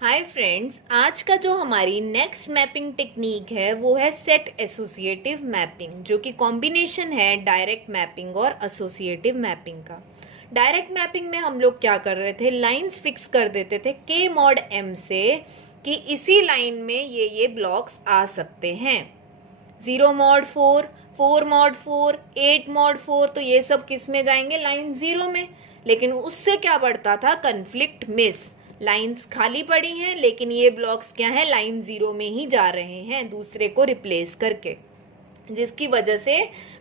Hi friends, आज का जो हमारी नेक्स्ट मैपिंग टेक्निक है वो है सेट एसोसिएटिव मैपिंग, जो कि कॉम्बिनेशन है डायरेक्ट मैपिंग और एसोसिएटिव मैपिंग का। डायरेक्ट मैपिंग में हम लोग क्या कर रहे थे, लाइंस फिक्स कर देते थे के मॉड एम से कि इसी लाइन में ये ब्लॉक्स आ सकते हैं। 0 मॉड 4, 4 मॉड 4, 8 मॉड 4, तो ये सब किस में जाएंगे, लाइन 0 में। लेकिन उससे क्या बढ़ता था, कन्फ्लिक्ट मिस। लाइंस खाली पड़ी हैं लेकिन ये ब्लॉक्स क्या है, लाइन 0 में ही जा रहे हैं दूसरे को रिप्लेस करके, जिसकी वजह से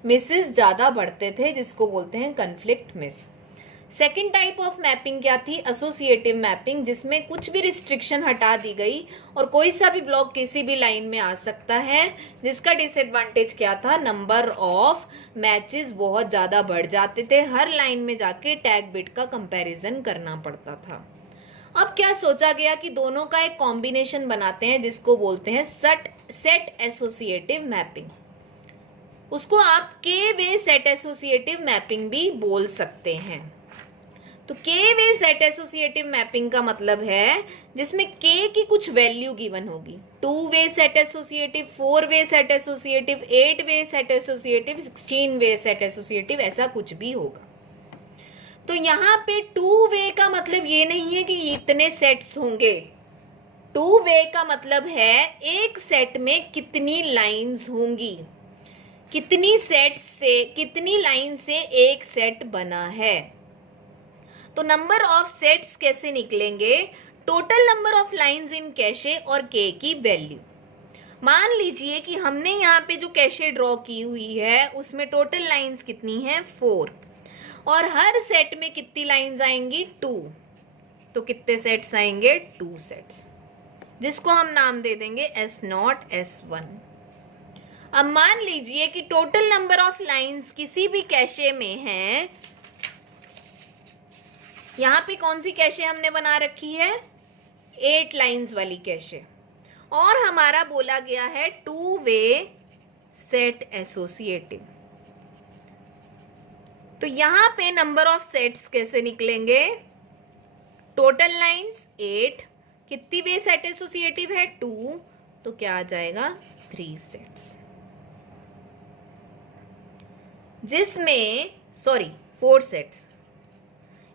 मिसेस ज्यादा बढ़ते थे, जिसको बोलते हैं conflict miss. Second type of mapping क्या थी, एसोसिएटिव मैपिंग, जिसमें कुछ भी रिस्ट्रिक्शन हटा दी गई और कोई सा भी ब्लॉक किसी भी लाइन में आ सकता है। जिसका डिसएडवांटेज क्या था, नंबर ऑफ मैचेस बहुत ज्यादा बढ़ जाते थे, हर लाइन में जाके टैग बिट का कंपैरिजन करना पड़ता था। अब क्या सोचा गया कि दोनों का एक कॉम्बिनेशन बनाते हैं, जिसको बोलते हैं सेट एसोसिएटिव मैपिंग। उसको आप के वे सेट एसोसिएटिव मैपिंग भी बोल सकते हैं। तो के वे सेट एसोसिएटिव मैपिंग का मतलब है जिसमें के की कुछ वैल्यू गिवन होगी। 2 वे सेट एसोसिएटिव, 4 वे सेट एसोसिएटिव, 8 वे सेट एसोसिएटिव, 16 वे सेट एसोसिएटिव, ऐसा कुछ भी होगा। तो यहाँ पे 2 वे का मतलब ये नहीं है कि इतने सेट्स होंगे। 2 वे का मतलब है एक सेट में कितनी लाइंस होंगी, कितनी सेट्स से, कितनी लाइन से एक सेट बना है। तो नंबर ऑफ सेट्स कैसे निकलेंगे, total number of lines in cache और के की वैल्यू। मान लीजिए कि हमने यहाँ पे जो कैशे ड्रॉ की हुई है उसमें टोटल लाइंस कितनी है, 4, और हर सेट में कितनी लाइंस आएंगी, 2। तो कितने सेट्स आएंगे, 2 सेट्स, जिसको हम नाम दे देंगे S0, S1। अब मान लीजिए कि टोटल नंबर ऑफ लाइंस किसी भी कैशे में है। यहाँ पे कौन सी कैशे हमने बना रखी है, 8 लाइंस वाली कैशे, और हमारा बोला गया है 2 वे सेट एसोसिएटिव। तो यहाँ पे नंबर ऑफ सेट्स कैसे निकलेंगे, टोटल लाइंस 8, कितनी वे सेट एसोसिएटिव है, 2, तो क्या आ जाएगा, 3 सेट्स, जिसमें 4 सेट्स।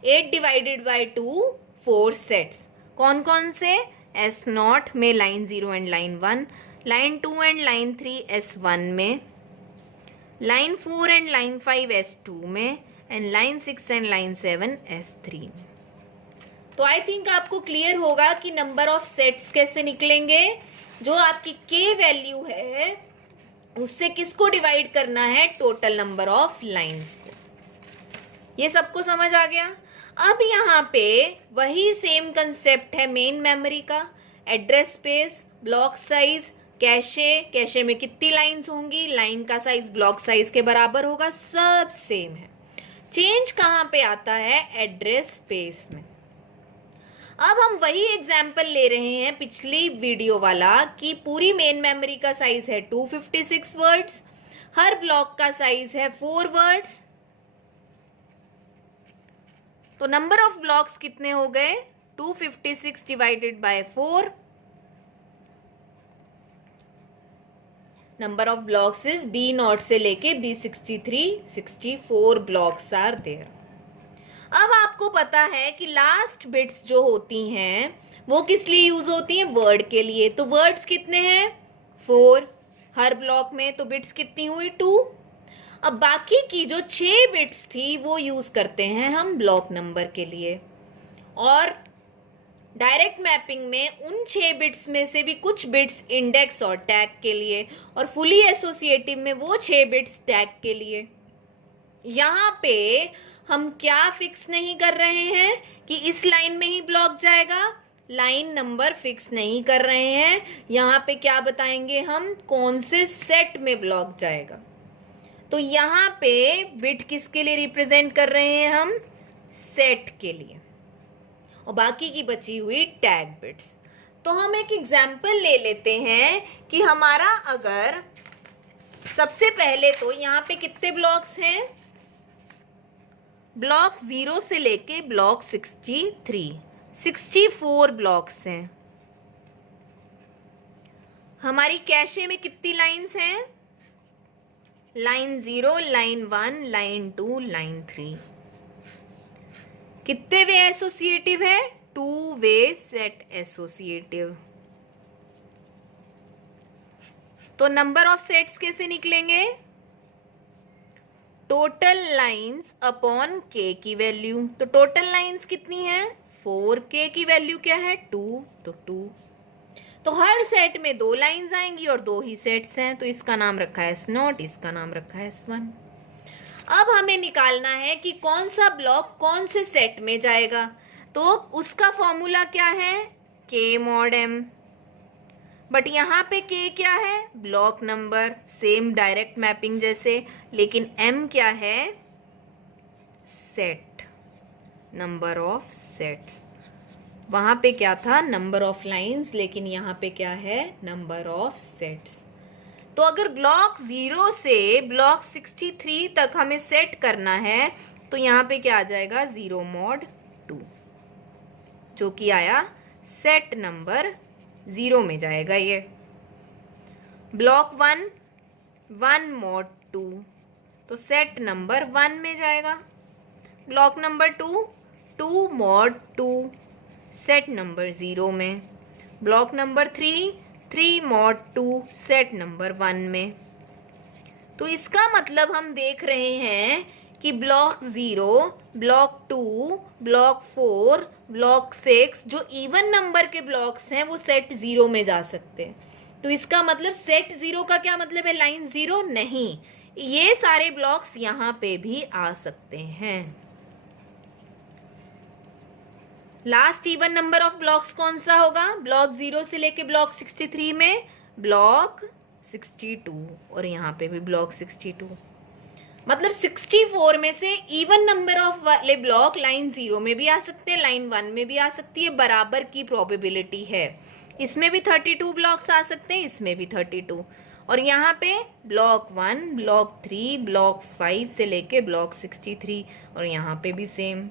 8 divided by 2, 4 sets. कौन कौन से, S0 में line 0 and line 1, line 2 and line 3 S1 में, लाइन 4 एंड लाइन 5 S2 में, and line 6 and line 7 S3 में। तो आई थिंक आपको क्लियर होगा कि नंबर ऑफ सेट्स कैसे निकलेंगे। जो आपकी के वैल्यू है उससे किसको डिवाइड करना है, टोटल नंबर ऑफ लाइंस को। ये सबको समझ आ गया। अब यहाँ पे वही सेम कंसेप्ट है मेन मेमोरी का, address space, block size, cache में कितनी लाइंस होंगी, लाइन का साइज ब्लॉक साइज के बराबर होगा, सब सेम है। चेंज कहाँ पे आता है, एड्रेस स्पेस में। अब हम वही एग्जाम्पल ले रहे हैं पिछली वीडियो वाला कि पूरी मेन मेमोरी का साइज है 256 वर्ड्स, हर ब्लॉक का साइज है 4 वर्ड्स। तो नंबर ऑफ ब्लॉक्स कितने हो गए, 256 divided by 4, number of blocks is B0 से लेके B63, 64 ब्लॉक्स आर देयर। अब आपको पता है कि लास्ट बिट्स जो होती हैं वो किस लिए यूज होती हैं, वर्ड के लिए। तो वर्ड्स कितने हैं, 4 हर ब्लॉक में, तो बिट्स कितनी हुई, 2। अब बाकी की जो 6 बिट्स थी वो यूज करते हैं हम ब्लॉक नंबर के लिए। और डायरेक्ट मैपिंग में उन 6 बिट्स में से भी कुछ बिट्स इंडेक्स और टैग के लिए, और फुली एसोसिएटिव में वो 6 बिट्स टैग के लिए। यहाँ पे हम क्या फिक्स नहीं कर रहे हैं कि इस लाइन में ही ब्लॉक जाएगा, लाइन नंबर फिक्स नहीं कर रहे हैं। यहाँ पे क्या बताएंगे हम, कौन से सेट में ब्लॉक जाएगा। तो यहाँ पे बिट किसके लिए रिप्रेजेंट कर रहे हैं हम, सेट के लिए, और बाकी की बची हुई टैग बिट्स। तो हम एक एग्जाम्पल ले लेते हैं कि हमारा अगर सबसे पहले तो यहाँ पे कितने ब्लॉक्स हैं, ब्लॉक 0 से लेके ब्लॉक 64 ब्लॉक्स हैं। हमारी कैशे में कितनी लाइंस हैं? Line 0, line 1, line 2, line 3। कितने वे एसोसिएटिव है? 2 वे सेट एसोसिएटिव। तो नंबर ऑफ सेट्स कैसे निकलेंगे? टोटल लाइंस अपॉन के की वैल्यू। तो टोटल लाइंस कितनी है? 4, के की वैल्यू क्या है? 2, तो 2। तो हर सेट में 2 लाइंस आएंगी और 2 ही सेट्स हैं, तो इसका नाम रखा है S0, इसका नाम रखा है S1। अब हमें निकालना है कि कौन सा ब्लॉक कौन से सेट में जाएगा। तो उसका फॉर्मूला क्या है? K mod M। बट यहाँ पे K क्या है? Block number, same direct mapping जैसे, लेकिन M क्या है? Set, number of sets. वहां पे क्या था? नंबर ऑफ लाइंस, लेकिन यहाँ पे क्या है? Number of sets. तो अगर ब्लॉक 0 से ब्लॉक 63 तक हमें सेट करना है तो यहाँ पे क्या आ जाएगा? 0 mod 2, जो कि आया सेट नंबर 0 में जाएगा ये। ब्लॉक 1, 1 mod 2, तो सेट नंबर 1 में जाएगा। Block number 2, 2 mod 2, set number 0 में। Block number 3, 3 mod 2, set number 1 में। तो इसका मतलब हम देख रहे हैं कि ब्लॉक 0, ब्लॉक 2, ब्लॉक 4, ब्लॉक 6 जो इवन नंबर के ब्लॉक्स हैं वो सेट 0 में जा सकते हैं। तो इसका मतलब सेट 0 का क्या मतलब है? लाइन 0 नहीं, ये सारे ब्लॉक्स यहाँ पे भी आ सकते हैं। Last even number of blocks कौन सा होगा? ब्लॉक 0 से लेके ब्लॉक 63 में ब्लॉक 62, और यहाँ पे भी ब्लॉक 62। मतलब 64 में से इवन नंबर ऑफ वाले ब्लॉक लाइन 0 में भी आ सकते हैं, लाइन 1 में भी आ सकती है, बराबर की प्रोबेबिलिटी है। इसमें भी 32 ब्लॉक्स आ सकते हैं, इसमें भी 32। और यहाँ पे ब्लॉक 1, ब्लॉक 3, ब्लॉक 5 से लेके ब्लॉक 63, और यहाँ पे भी सेम।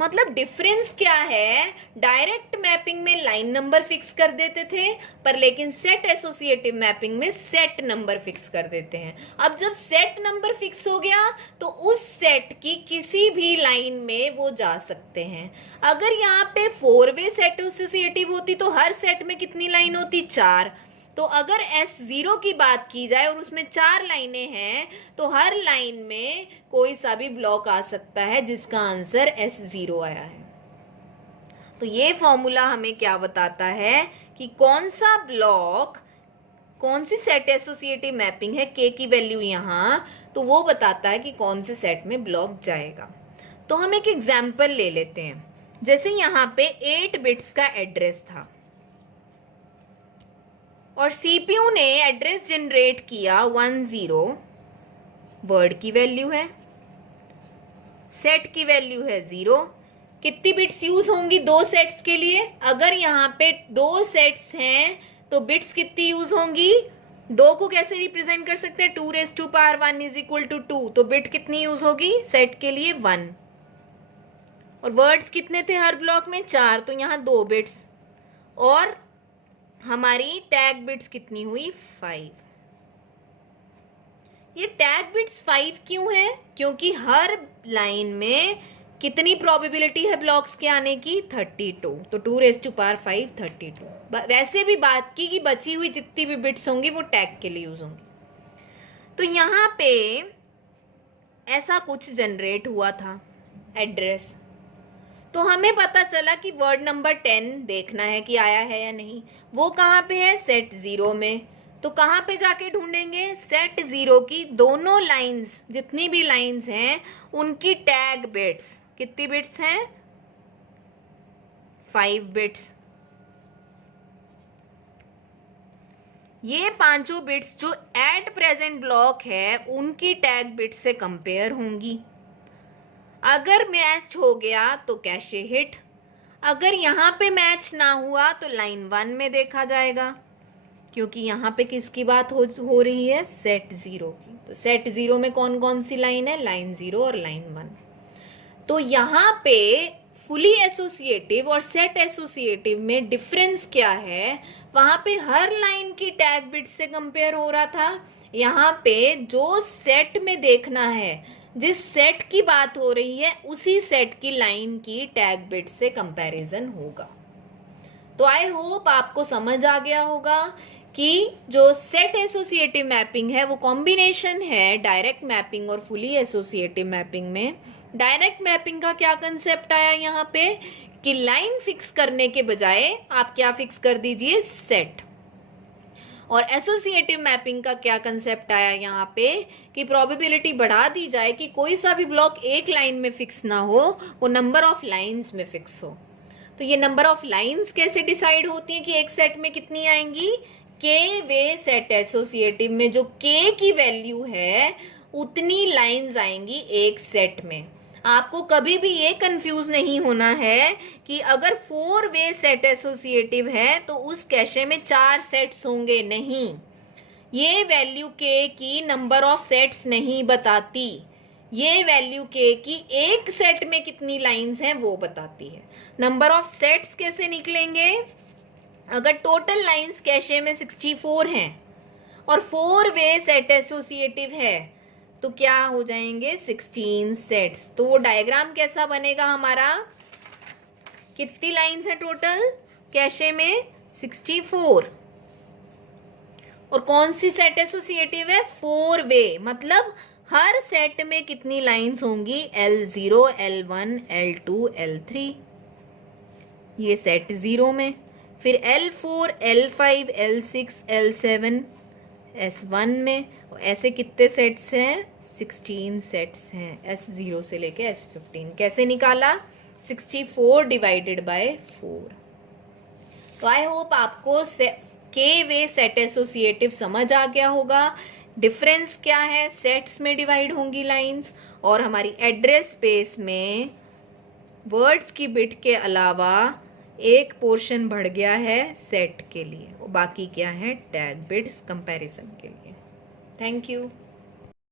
मतलब डिफरेंस क्या है? डायरेक्ट मैपिंग में लाइन नंबर फिक्स कर देते थे, पर लेकिन सेट एसोसिएटिव मैपिंग में सेट नंबर फिक्स कर देते हैं। अब जब सेट नंबर फिक्स हो गया तो उस सेट की किसी भी लाइन में वो जा सकते हैं। अगर यहाँ पे 4 वे सेट एसोसिएटिव होती तो हर सेट में कितनी लाइन होती? 4। तो अगर S0 की बात की जाए और उसमें 4 लाइनें हैं तो हर लाइन में कोई सा भी ब्लॉक आ सकता है जिसका आंसर S0 आया है। तो ये फॉर्मूला हमें क्या बताता है कि कौन सा ब्लॉक, कौन सी सेट एसोसिएटिव मैपिंग है, K की वैल्यू यहाँ, तो वो बताता है कि कौन से सेट में ब्लॉक जाएगा। तो हम एक एग्जाम्पल ले लेते हैं। जैसे यहाँ पे 8 बिट्स का एड्रेस था और सीपीयू ने एड्रेस जनरेट किया 10, वर्ड की वैल्यू है, सेट की वैल्यू है 0। कितनी बिट्स यूज होंगी 2 सेट्स के लिए? अगर यहाँ पे 2 सेट्स हैं तो बिट्स कितनी यूज होंगी? 2 को कैसे रिप्रेजेंट कर सकते हैं? 2⁻1 इज इक्वल टू 2, तो बिट कितनी यूज होगी सेट के लिए? 1। और वर्ड्स कितने थे हर ब्लॉक में? 4, तो यहाँ 2 बिट्स। और हमारी टैग बिट्स कितनी हुई? 5। ये टैग बिट्स 5 क्यों है? क्योंकि हर लाइन में कितनी प्रोबेबिलिटी है ब्लॉक्स के आने की? 32, तो 2⁵5 32। वैसे भी बात की कि बची हुई जितनी भी बिट्स होंगी वो टैग के लिए यूज होंगी। तो यहाँ पे ऐसा कुछ जनरेट हुआ था एड्रेस, तो हमें पता चला कि वर्ड नंबर 10 देखना है कि आया है या नहीं। वो कहाँ पे है? सेट 0 में। तो कहाँ पे जाके ढूंढेंगे? सेट 0 की दोनों लाइंस, जितनी भी लाइंस हैं उनकी टैग बिट्स। कितनी बिट्स हैं? 5 बिट्स। ये 5 बिट्स जो एट प्रेजेंट ब्लॉक है उनकी टैग बिट से कंपेयर होंगी। अगर मैच हो गया तो कैशे हिट, अगर यहाँ पे मैच ना हुआ तो लाइन 1 में देखा जाएगा, क्योंकि यहाँ पे किसकी बात हो रही है? सेट 0 की। तो सेट 0 में कौन कौन सी लाइन है? लाइन 0 और लाइन 1। तो यहाँ पे फुली एसोसिएटिव और सेट एसोसिएटिव में डिफरेंस क्या है, वहां पे हर लाइन की टैग बिट से कंपेयर हो रहा था। यहाँ पे जो सेट में देखना है, जिस सेट की बात हो रही है, उसी सेट की लाइन की टैग बिट से कंपैरिजन होगा। तो आई होप आपको समझ आ गया होगा कि जो सेट एसोसिएटिव मैपिंग है वो कॉम्बिनेशन है डायरेक्ट मैपिंग और फुली एसोसिएटिव मैपिंग में। डायरेक्ट मैपिंग का क्या कंसेप्ट आया यहाँ पे कि लाइन फिक्स करने के बजाय आप क्या फिक्स कर दीजिए, सेट। और एसोसिएटिव मैपिंग का क्या कंसेप्ट आया यहाँ पे कि प्रोबेबिलिटी बढ़ा दी जाए कि कोई सा भी ब्लॉक एक लाइन में फिक्स ना हो, वो नंबर ऑफ लाइंस में फिक्स हो। तो ये नंबर ऑफ लाइंस कैसे डिसाइड होती है कि एक सेट में कितनी आएंगी, के वे सेट एसोसिएटिव में जो के की वैल्यू है उतनी लाइंस आएंगी एक सेट में। आपको कभी भी ये कंफ्यूज नहीं होना है कि अगर 4 वे सेट एसोसिएटिव है तो उस कैशे में 4 सेट्स होंगे, नहीं। ये वैल्यू के की नंबर ऑफ सेट्स नहीं बताती, ये वैल्यू के की एक सेट में कितनी लाइंस हैं वो बताती है। नंबर ऑफ सेट्स कैसे निकलेंगे, अगर टोटल लाइंस कैशे में 64 हैं और 4 वे सेट एसोसिएटिव है तो क्या हो जाएंगे, 16 सेट्स। तो वो डायग्राम कैसा बनेगा हमारा, कितनी लाइंस है टोटल कैशे में, 64। और कौन सी सेट एसोसिएटिव है, 4 वे, मतलब हर सेट में कितनी लाइंस होंगी, L0, L1, L2, L3, ये सेट 0 में। फिर L4, L5, L6, L7 S1 में। ऐसे कितने सेट्स हैं, 16 सेट्स हैं, S0 से लेके S15। कैसे निकाला, 64 डिवाइडेड बाय 4। तो आई होप आपको के वे सेट एसोसिएटिव समझ आ गया होगा। डिफरेंस क्या है, सेट्स में डिवाइड होंगी लाइंस, और हमारी एड्रेस स्पेस में वर्ड्स की बिट के अलावा एक पोर्शन बढ़ गया है सेट के लिए, बाकी क्या है, टैग बिट्स कंपैरिजन के लिए। Thank you.